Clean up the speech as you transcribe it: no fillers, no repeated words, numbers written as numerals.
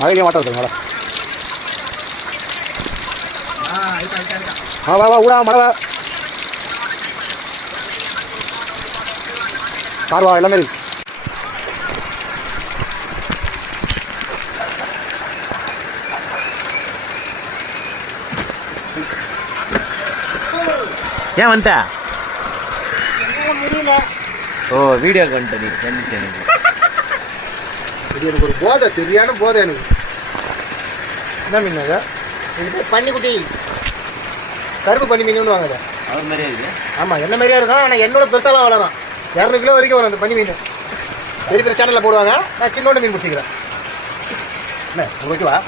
மழைக்கே மாட்டோம் மழை. வா வா ஊடா மழை கார் வா எல்லாமே இருக்கு. ஏன் வந்துட்ட? முடியல. ஓ வீடியோக்கு வந்துட்ட நீ. எனக்கு எனக்கு ஒரு போதை, சரியான போதை எனக்கு. என்ன மீன் அது? இது பன்னிக்குட்டி, கருப்பு பண்ணி மீன் வாங்குது. அவர் மாதிரியே இருக்கு. ஆமாம், என்ன மாதிரியா இருக்கும். ஆனால் என்னோட பெருசாலாம் வளரும். 200 கிலோ வரைக்கும் வரும் அந்த பனி மீன். பெரிய பெரிய சேனலில் போடுவாங்க. நான் சின்னோட மீன் பிடிச்சிக்கிறேன். என்ன ஓகேவா?